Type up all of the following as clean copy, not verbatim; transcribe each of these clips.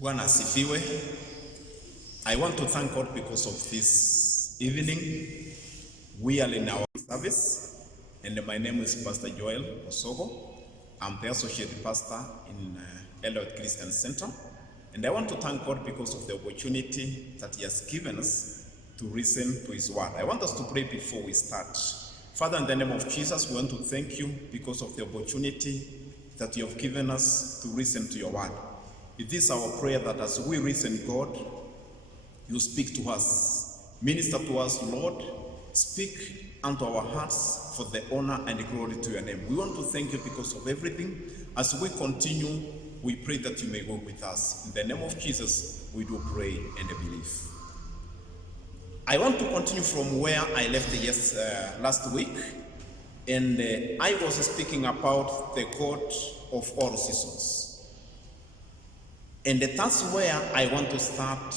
Bwana asifiwe. I want to thank God because of this evening. We are in our service, and my name is Pastor Joel Osogo. I'm the associate pastor in Elliott Christian Center, and I want to thank God because of the opportunity that He has given us to listen to His word. I want us to pray before we start. Father, in the name of Jesus, we want to thank you because of the opportunity that you have given us to listen to your word. It is our prayer that as we listen, God, you speak to us. Minister to us, Lord. Speak unto our hearts for the honor and the glory to your name. We want to thank you because of everything. As we continue, we pray that you may go with us. In the name of Jesus, we do pray and believe. I want to continue from where I left last week. And I was speaking about the God of all seasons. And that's where I want to start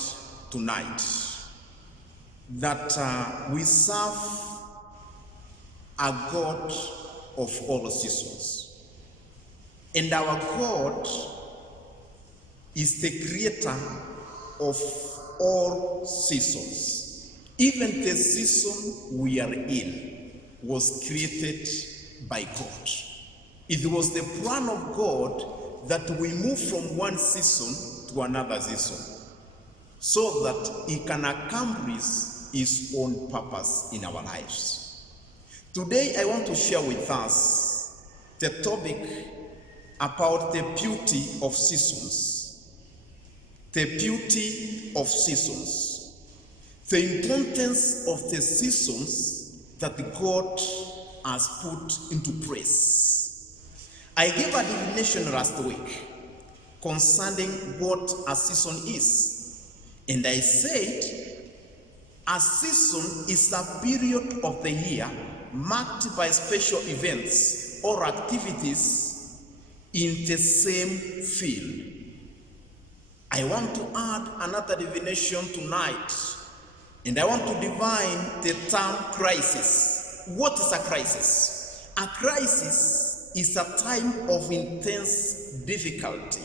tonight. That we serve a God of all seasons. And our God is the creator of all seasons. Even the season we are in was created by God. It was the plan of God that we move from one season to another season, so that He can accomplish His own purpose in our lives. Today I want to share with us the topic about the beauty of seasons. The beauty of seasons. The importance of the seasons that God has put into place. I gave a definition last week concerning what a season is. And I said, a season is a period of the year marked by special events or activities in the same field. I want to add another definition tonight, and I want to define the term crisis. What is a crisis? A crisis is a time of intense difficulty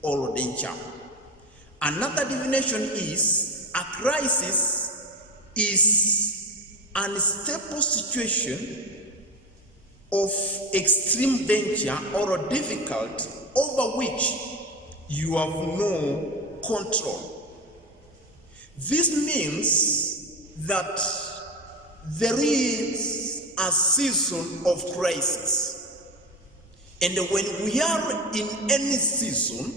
or danger. Another definition is a crisis is an unstable situation of extreme danger or difficulty over which you have no control. This means that there is a season of crisis. And when we are in any season,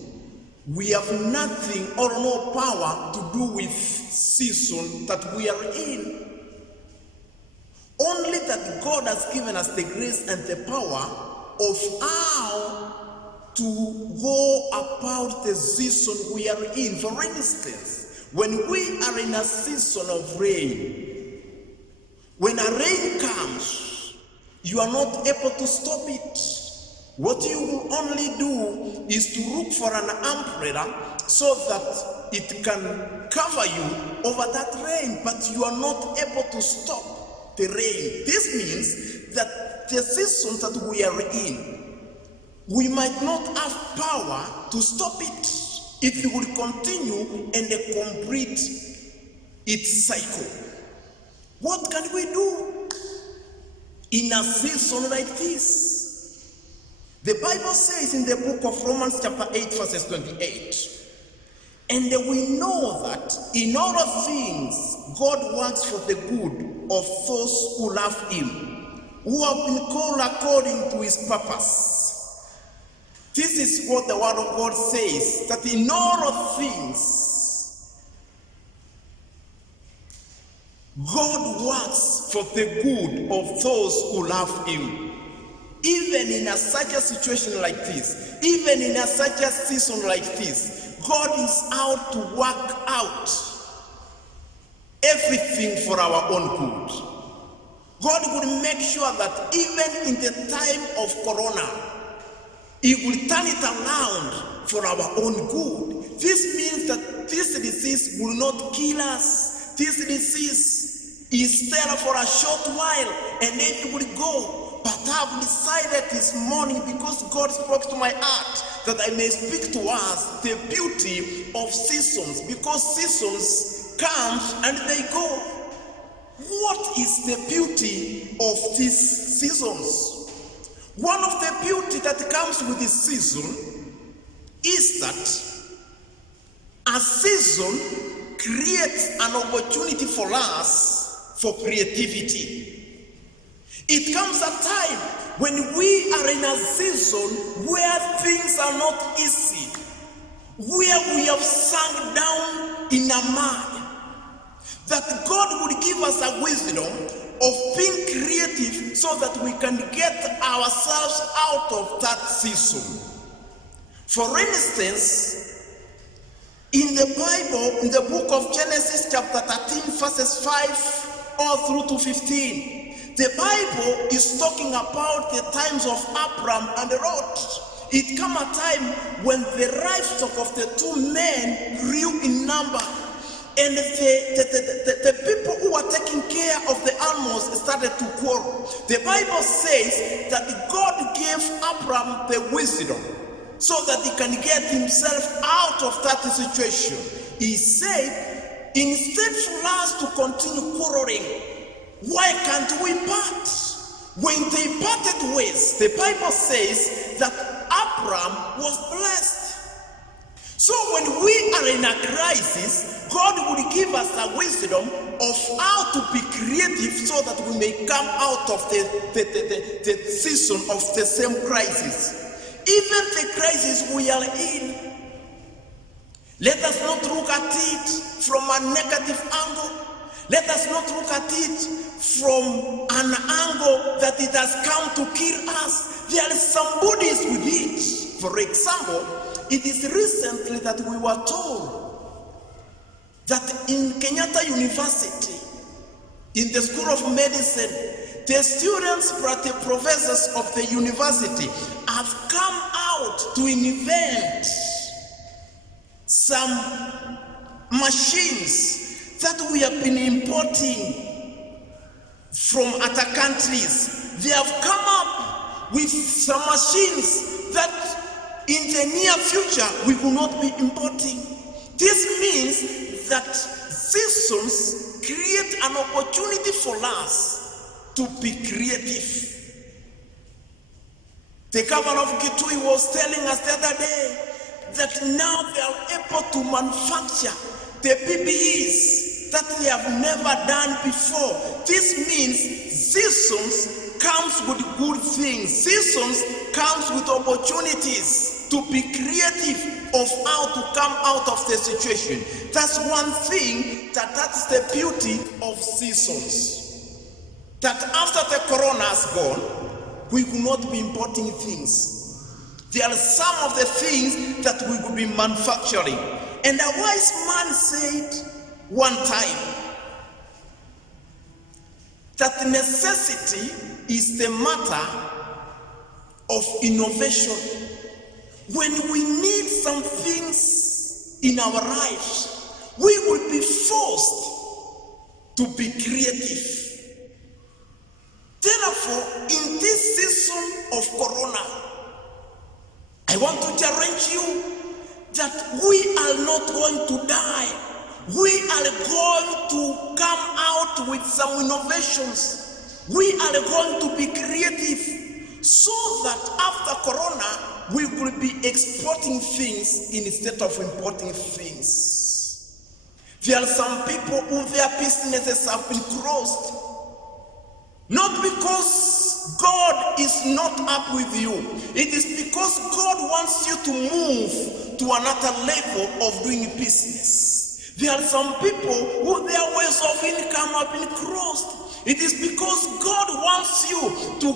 we have nothing or no power to do with season that we are in. Only that God has given us the grace and the power of how to go about the season we are in. For instance, when we are in a season of rain, when a rain comes, you are not able to stop it. What you will only do is to look for an umbrella so that it can cover you over that rain, but you are not able to stop the rain. This means that the season that we are in, we might not have power to stop it. It will continue and complete its cycle. What can we do in a season like this? The Bible says in the book of Romans chapter 8 verses 28, and we know that in all things God works for the good of those who love Him, who have been called according to His purpose. This is what the word of God says, that in all things God works for the good of those who love Him. Even in such a situation like this, even in such a season like this, God is out to work out everything for our own good. God will make sure that even in the time of Corona, He will turn it around for our own good. This means that this disease will not kill us. This disease is there for a short while and then it will go. But I've decided this morning, because God spoke to my heart, that I may speak to us the beauty of seasons, because seasons come and they go. What is the beauty of these seasons? One of the beauty that comes with this season is that a season creates an opportunity for us for creativity. It comes a time when we are in a season where things are not easy, where we have sunk down in a mud, that God would give us a wisdom of being creative so that we can get ourselves out of that season. For instance, in the Bible, in the book of Genesis chapter 13 verses 5 all through to 15, the Bible is talking about the times of Abram and Lot. It came a time when the livestock of the two men grew in number, and the people who were taking care of the animals started to quarrel. The Bible says that God gave Abram the wisdom so that he can get himself out of that situation. He said, instead for us to continue quarreling, why can't we part? When they parted ways, the Bible says that Abram was blessed. So when we are in a crisis, God will give us a wisdom of how to be creative so that we may come out of the season of the same crisis. Even the crisis we are in, let us not look at it from a negative angle. Let us not look at it from an angle that it has come to kill us. There is some goodies with it. For example, it is recently that we were told that in Kenyatta University, in the School of Medicine, the students, the professors of the university have come out to invent some machines that we have been importing from other countries. They have come up with some machines that in the near future we will not be importing. This means that seasons create an opportunity for us to be creative. The governor of Kitui was telling us the other day that now they are able to manufacture the PPEs that they have never done before. This means seasons comes with good things. Seasons comes with opportunities to be creative of how to come out of the situation. That's one thing, that's the beauty of seasons. That after the corona has gone, we will not be importing things. There are some of the things that we will be manufacturing. And a wise man said one time that necessity is the matter of innovation. When we need some things in our lives, we will be forced to be creative. Therefore, in this season of corona, I want to challenge you that we are not going to die. We are going to come out with some innovations. We are going to be creative so that after corona, we will be exporting things instead of importing things. There are some people who their businesses have been closed. Not because God is not up with you. It is because God wants you to move to another level of doing business. There are some people who their ways of income have been closed. It is because God wants you to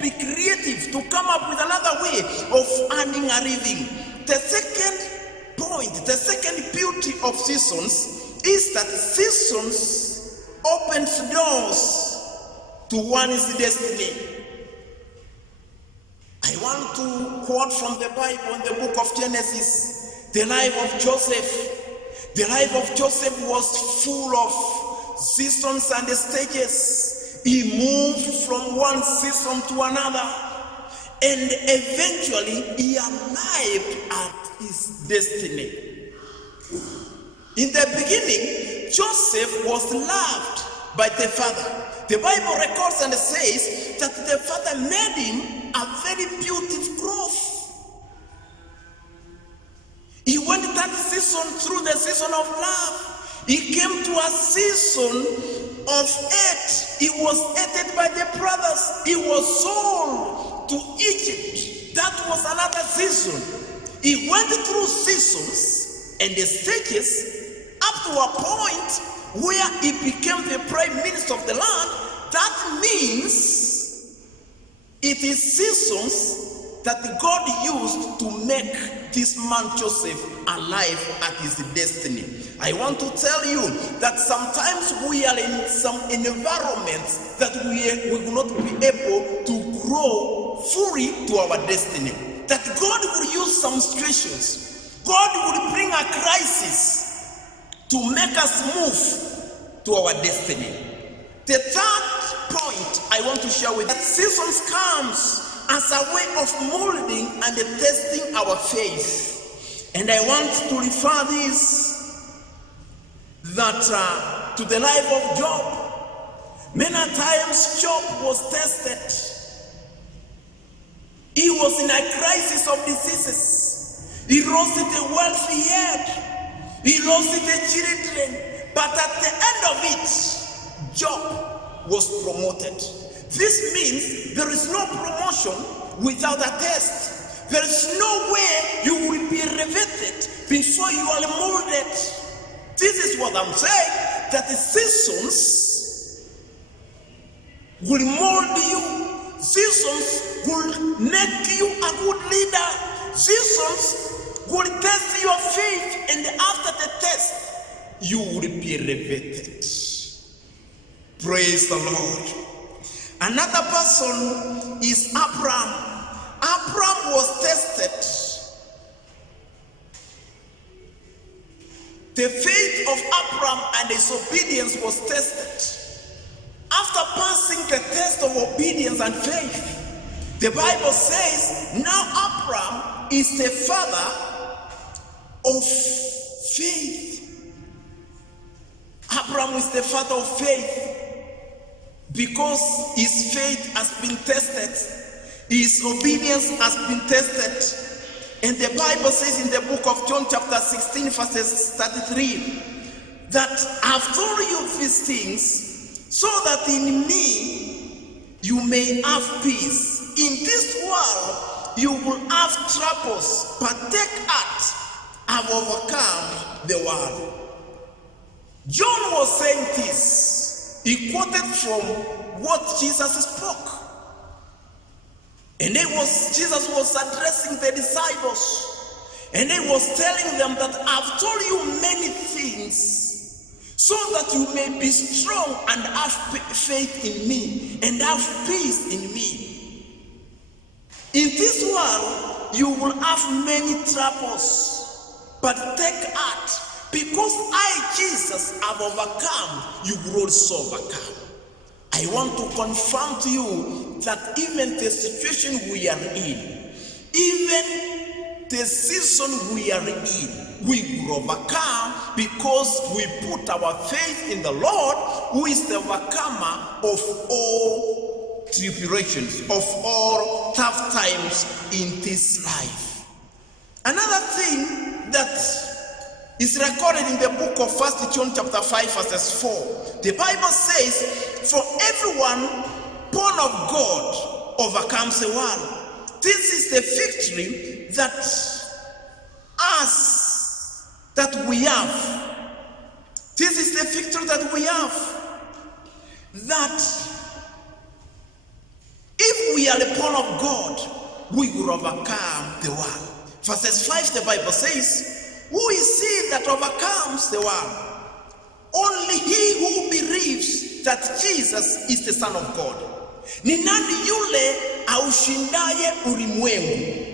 be creative, to come up with another way of earning a living. The second point, the second beauty of seasons is that seasons opens doors to one's destiny. I want to quote from the Bible in the book of Genesis, the life of Joseph. The life of Joseph was full of seasons and stages. He moved from one season to another. and eventually he arrived at his destiny. In the beginning, Joseph was loved by the father. The Bible records and says that the father made him a very beautiful cloth. He went that season through the season of love. He came to a season of hate. He was hated by the brothers. He was sold to Egypt. That was another season. He went through seasons and the stages up to a point where he became the prime minister of the land. That means it is seasons that God used to make this man Joseph alive at his destiny. I want to tell you that sometimes we are in some environments that we will not be able to grow fully to our destiny. That God will use some situations. God will bring a crisis to make us move to our destiny. The third point I want to share with you, that seasons comes as a way of molding and testing our faith. And I want to refer this to the life of Job. Many times Job was tested. He was in a crisis of diseases. He lost the wealth he had. He lost the children. But at the end of it, Job was promoted. This means there is no promotion without a test. There is no way you will be elevated before you are molded. This is what I'm saying, that the seasons will mold you. Seasons will make you a good leader. Seasons will test your faith, and after the test, you will be elevated. Praise the Lord. Another person is Abraham. Abraham was tested. The faith of Abraham and his obedience was tested. After passing the test of obedience and faith, the Bible says now Abraham is the father of faith. Abraham is the father of faith. Because his faith has been tested, his obedience has been tested. And the Bible says in the book of John chapter 16 verses 33, that I've told you these things so that in me you may have peace. In this world you will have troubles, but take heart, I've overcome the world. John was saying this. He quoted from what Jesus spoke. And Jesus was addressing the disciples. And he was telling them that I've told you many things so that you may be strong and have faith in me and have peace in me. In this world, you will have many troubles, but take heart. Because I, Jesus, have overcome, you will also overcome. I want to confirm to you that even the situation we are in, even the season we are in, we will overcome because we put our faith in the Lord, who is the overcomer of all tribulations, of all tough times in this life. Another thing that is recorded in the book of 1 John chapter 5 verses 4. The Bible says, for everyone born of God overcomes the world. This is the victory that we have. This is the victory that we have. That if we are born of God, we will overcome the world. Verses 5, the Bible says, who is he that overcomes the world? Only he who believes that Jesus is the Son of God. Ni nani yule aushindaye ulimwengu?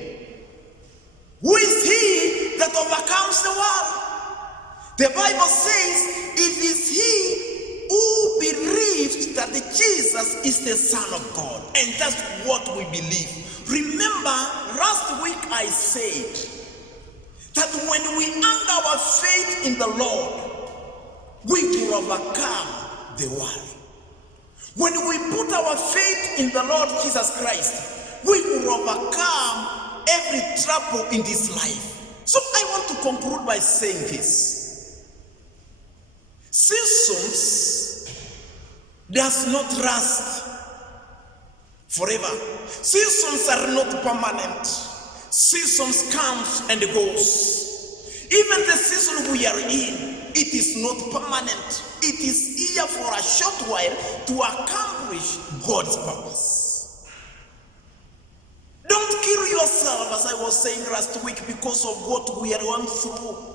Who is he that overcomes the world? The Bible says it is he who believes believe that Jesus is the Son of God, and that's what we believe. Remember, last week I said that when we anchor our faith in the Lord, we will overcome the world. When we put our faith in the Lord Jesus Christ, we will overcome every trouble in this life. So I want to conclude by saying this. Seasons does not last forever. Seasons are not permanent. Seasons comes and goes. Even the season we are in, it is not permanent. It is here for a short while to accomplish God's purpose. Don't kill yourself, as I was saying last week, because of what we are going through.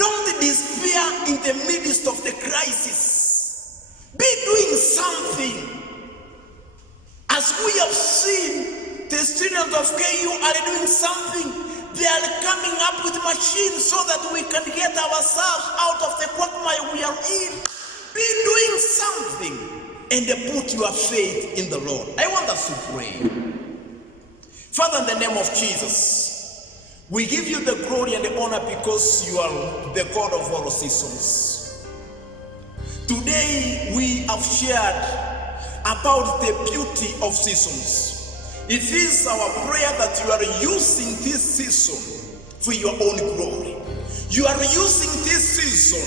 Don't despair in the midst of the crisis. Be doing something. As we have seen, the students of KU are doing something. They are coming up with machines so that we can get ourselves out of the quagmire we are in. Be doing something and put your faith in the Lord. I want us to pray. Father, in the name of Jesus, we give you the glory and the honor because you are the God of all seasons. Today we have shared about the beauty of seasons. It is our prayer that you are using this season for your own glory. You are using this season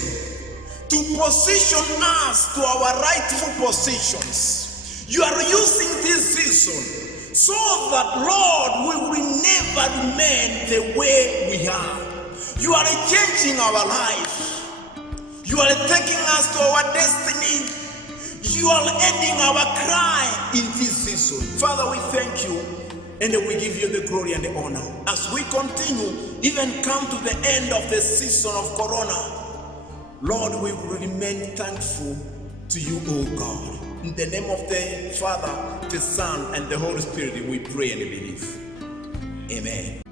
to position us to our rightful positions. You are using this season so that, Lord, we will never remain the way we are. You are changing our life. You are taking us to our destiny. You are ending our cry in this season. Father, we thank you and we give you the glory and the honor. As we continue, even come to the end of the season of Corona, Lord, we will remain thankful to you, O God. In the name of the Father, the Son, and the Holy Spirit, we pray and believe. Amen.